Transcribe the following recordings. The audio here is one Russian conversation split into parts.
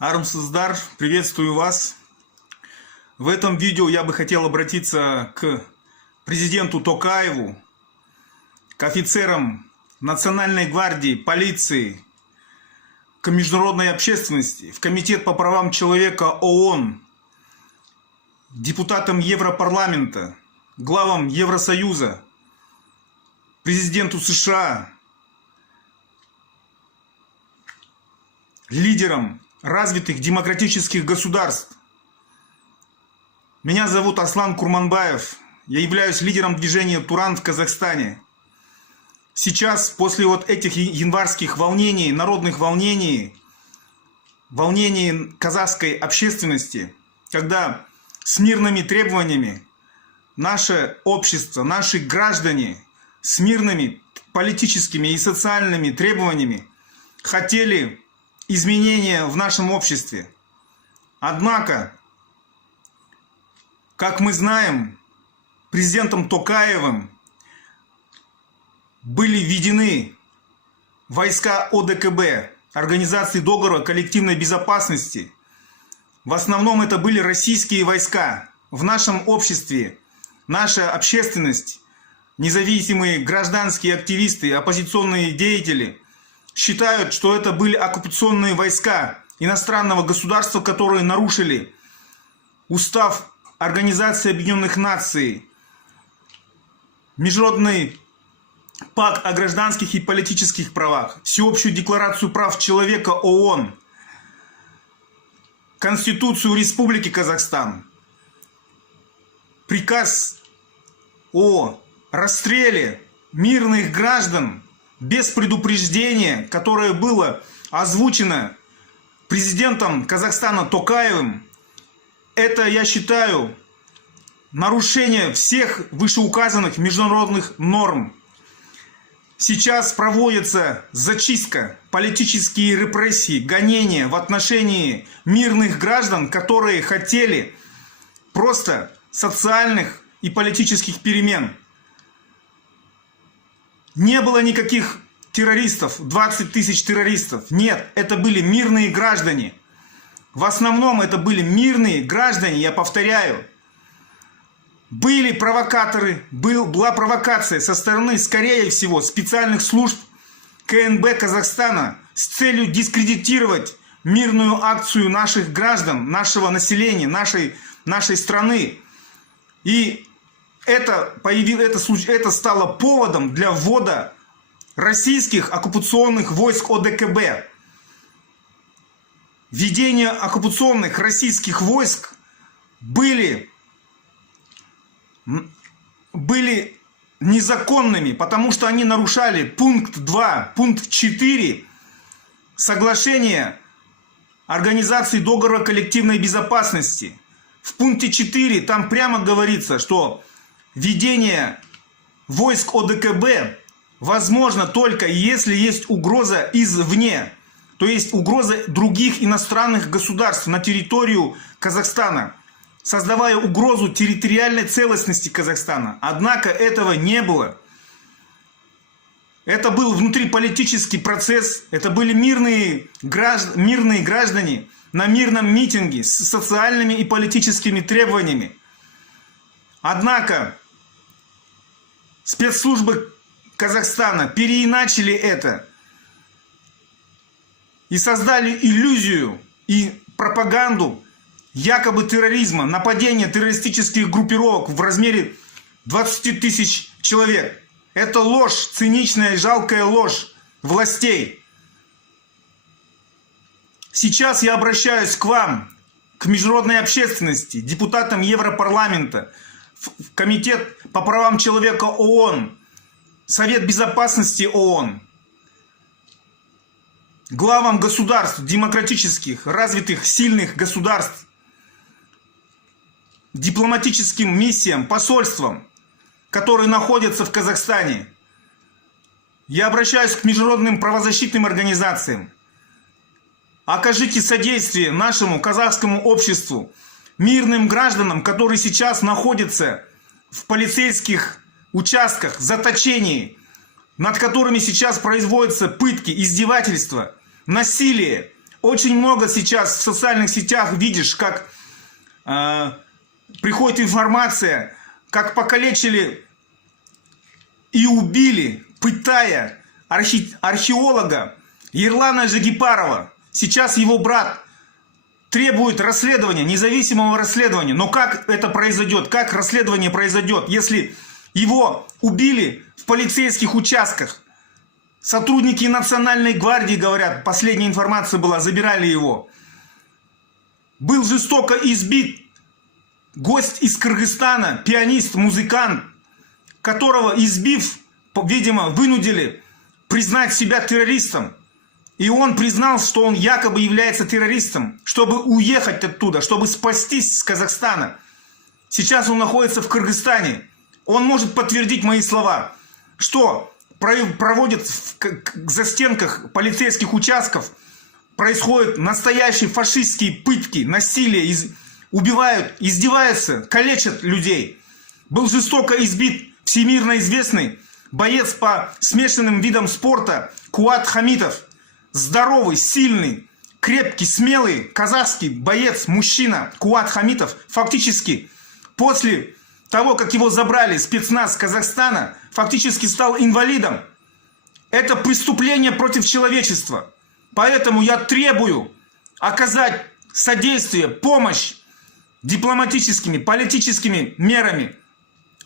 Армсыздар, приветствую вас. В этом видео я бы хотел обратиться к президенту Токаеву, к офицерам Национальной гвардии, полиции, к международной общественности, в Комитет по правам человека ООН, депутатам Европарламента, главам Евросоюза, президенту США, лидерам развитых демократических государств. Меня зовут Аслан Курманбаев. Я являюсь лидером движения Туран в Казахстане. Сейчас, после вот этих январских волнений, народных волнений, волнений казахской общественности, когда с мирными требованиями наше общество, наши граждане с мирными политическими и социальными требованиями хотели изменения в нашем обществе. Однако, как мы знаем, президентом Токаевым были введены войска ОДКБ, Организации договора коллективной безопасности. В основном это были российские войска. В нашем обществе наша общественность, независимые гражданские активисты, оппозиционные деятели считают, что это были оккупационные войска иностранного государства, которые нарушили устав Организации Объединенных Наций, Международный пакт о гражданских и политических правах, Всеобщую декларацию прав человека ООН, Конституцию Республики Казахстан, приказ о расстреле мирных граждан без предупреждения, которое было озвучено президентом Казахстана Токаевым. Это, я считаю, нарушение всех вышеуказанных международных норм. Сейчас проводится зачистка, политические репрессии, гонения в отношении мирных граждан, которые хотели просто социальных и политических перемен. Не было никаких террористов, 20 тысяч террористов. Нет, это были мирные граждане. В основном это были мирные граждане, я повторяю. Были провокаторы, была провокация со стороны, скорее всего, специальных служб КНБ Казахстана с целью дискредитировать мирную акцию наших граждан, нашего населения, нашей страны. И это стало поводом для ввода российских оккупационных войск ОДКБ. Введение оккупационных российских войск были незаконными, потому что они нарушали пункт 2, пункт 4 соглашения Организации договора коллективной безопасности. В пункте 4 там прямо говорится, что введение войск ОДКБ возможно только если есть угроза извне, то есть угроза других иностранных государств на территорию Казахстана, создавая угрозу территориальной целостности Казахстана. Однако этого не было. Это был внутриполитический процесс, это были мирные граждане на мирном митинге с социальными и политическими требованиями. Однако спецслужбы Казахстана переиначили это и создали иллюзию и пропаганду якобы терроризма, нападения террористических группировок в размере 20 тысяч человек. Это ложь, циничная и жалкая ложь властей. Сейчас я обращаюсь к вам, к международной общественности, депутатам Европарламента, в Комитет по правам человека ООН, Совет Безопасности ООН, главам государств, демократических, развитых, сильных государств, дипломатическим миссиям, посольствам, которые находятся в Казахстане. Я обращаюсь к международным правозащитным организациям. Окажите содействие нашему казахскому обществу, мирным гражданам, которые сейчас находятся в полицейских участках, в заточении, над которыми сейчас производятся пытки, издевательства, насилие. Очень много сейчас в социальных сетях видишь, как приходит информация, как покалечили и убили, пытая археолога Ерлана Жагипарова. Сейчас его брат требует расследования, независимого расследования. Но как это произойдет? Как расследование произойдет, если его убили в полицейских участках? Сотрудники Национальной гвардии, говорят, последняя информация была, забирали его. Был жестоко избит гость из Кыргызстана, пианист, музыкант, которого, избив, видимо, вынудили признать себя террористом. И он признал, что он якобы является террористом, чтобы уехать оттуда, чтобы спастись с Казахстана. Сейчас он находится в Кыргызстане. Он может подтвердить мои слова, что проводят в застенках полицейских участков, происходят настоящие фашистские пытки, насилие, убивают, издеваются, калечат людей. Был жестоко избит всемирно известный боец по смешанным видам спорта Куат Хамитов. Здоровый, сильный, крепкий, смелый казахский боец, мужчина Куат Хамитов фактически после того, как его забрали спецназ Казахстана, фактически стал инвалидом. Это преступление против человечества. Поэтому я требую оказать содействие, помощь дипломатическими, политическими мерами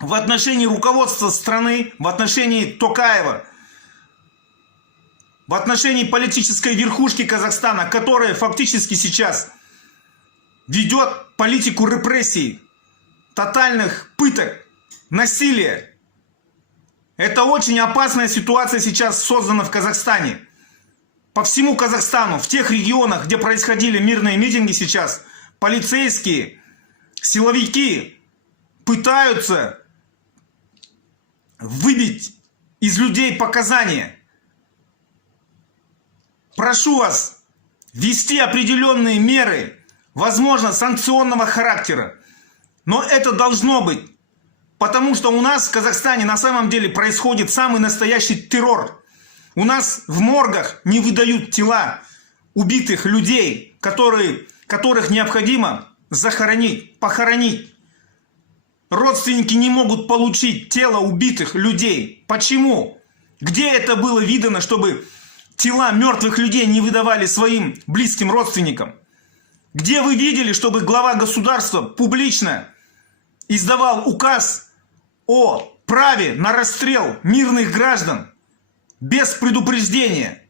в отношении руководства страны, в отношении Токаева, в отношении политической верхушки Казахстана, которая фактически сейчас ведет политику репрессий, тотальных пыток, насилия. Это очень опасная ситуация сейчас создана в Казахстане. По всему Казахстану, в тех регионах, где происходили мирные митинги сейчас, полицейские, силовики пытаются выбить из людей показания. Прошу вас ввести определенные меры, возможно, санкционного характера. Но это должно быть, потому что у нас в Казахстане на самом деле происходит самый настоящий террор. У нас в моргах не выдают тела убитых людей, которых необходимо захоронить, похоронить. Родственники не могут получить тело убитых людей. Почему? Где это было видано, чтобы тела мертвых людей не выдавали своим близким родственникам? Где вы видели, чтобы глава государства публично издавал указ о праве на расстрел мирных граждан без предупреждения?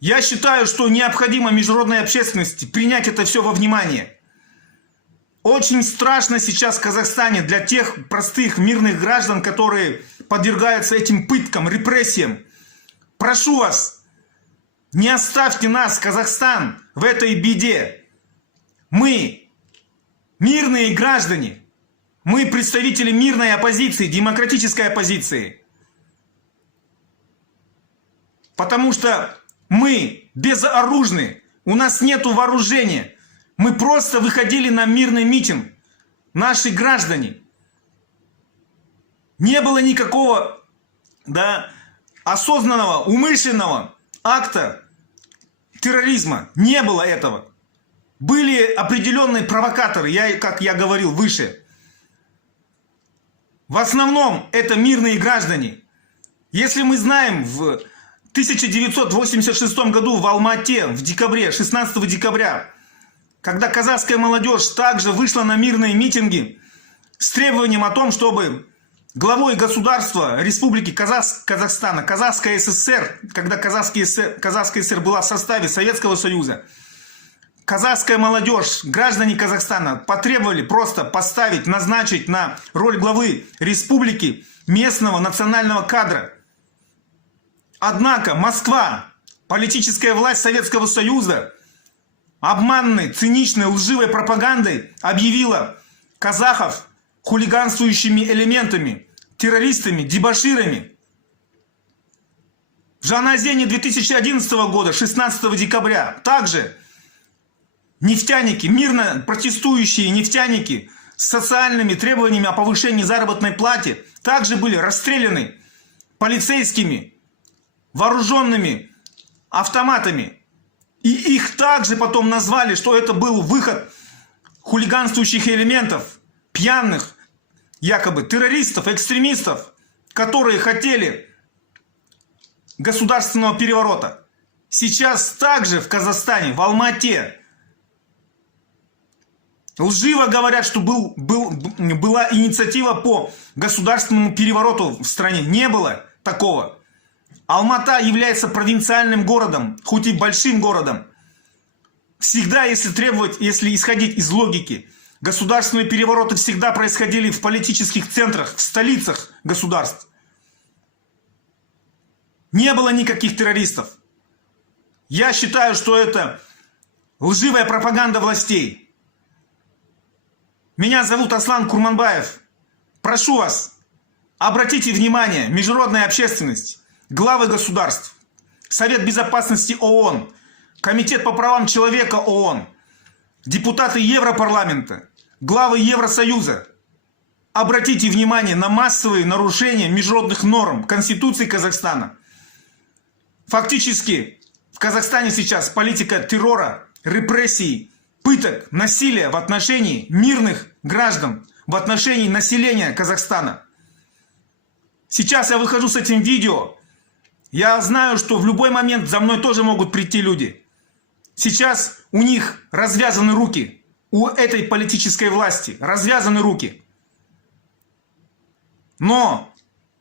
Я считаю, что необходимо международной общественности принять это все во внимание. Очень страшно сейчас в Казахстане для тех простых мирных граждан, которые подвергаются этим пыткам, репрессиям. Прошу вас, не оставьте нас, Казахстан, в этой беде. Мы мирные граждане, мы представители мирной оппозиции, демократической оппозиции. Потому что мы безоружны, у нас нет вооружения. Мы просто выходили на мирный митинг, наши граждане. Не было никакого осознанного, умышленного акта терроризма. Не было этого. Были определенные провокаторы, как я говорил выше. В основном это мирные граждане. Если мы знаем, в 1986 году в Алма-Ате, в декабре, 16 декабря, когда казахская молодежь также вышла на мирные митинги с требованием о том, чтобы главой государства Республики Казахстана, Казахская ССР, когда Казахская ССР была в составе Советского Союза, казахская молодежь, граждане Казахстана потребовали просто поставить, назначить на роль главы республики местного национального кадра. Однако Москва, политическая власть Советского Союза, обманной, циничной, лживой пропагандой объявила казахов хулиганствующими элементами, террористами, дебоширами. В Жаназене 2011 года, 16 декабря, также нефтяники, мирно протестующие нефтяники с социальными требованиями о повышении заработной платы, также были расстреляны полицейскими, вооруженными автоматами. И их также потом назвали, что это был выход хулиганствующих элементов, пьяных, якобы террористов, экстремистов, которые хотели государственного переворота. Сейчас также в Казахстане, в Алмате, лживо говорят, что была инициатива по государственному перевороту в стране. Не было такого. Алмата является провинциальным городом, хоть и большим городом. Всегда, если исходить из логики, государственные перевороты всегда происходили в политических центрах, в столицах государств. Не было никаких террористов. Я считаю, что это лживая пропаганда властей. Меня зовут Аслан Курманбаев. Прошу вас, обратите внимание, международная общественность, главы государств, Совет Безопасности ООН, Комитет по правам человека ООН, депутаты Европарламента, главы Евросоюза. Обратите внимание на массовые нарушения международных норм Конституции Казахстана. Фактически в Казахстане сейчас политика террора, репрессий, пыток, насилия в отношении мирных граждан, в отношении населения Казахстана. Сейчас я выхожу с этим видео. Я знаю, что в любой момент за мной тоже могут прийти люди. Сейчас у них развязаны руки. У этой политической власти развязаны руки. Но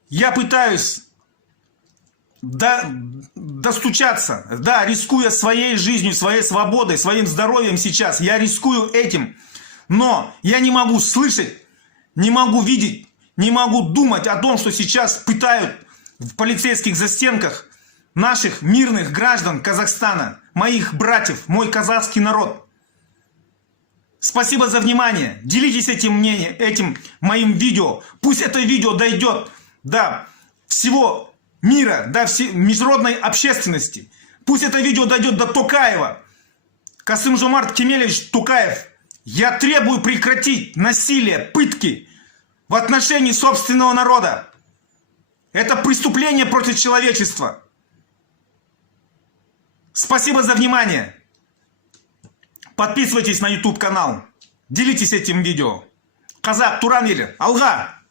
я пытаюсь достучаться, да, рискуя своей жизнью, своей свободой, своим здоровьем сейчас. Я рискую этим. Но я не могу слышать, не могу видеть, не могу думать о том, что сейчас пытают в полицейских застенках наших мирных граждан Казахстана, моих братьев, мой казахский народ. Спасибо за внимание. Делитесь этим моим видео. Пусть это видео дойдет до всего мира, до международной общественности. Пусть это видео дойдет до Токаева. Касым-Жомарт Кемелевич Токаев. Я требую прекратить насилие, пытки в отношении собственного народа. Это преступление против человечества. Спасибо за внимание. Подписывайтесь на YouTube канал. Делитесь этим видео. Казак, Туран ели, алга!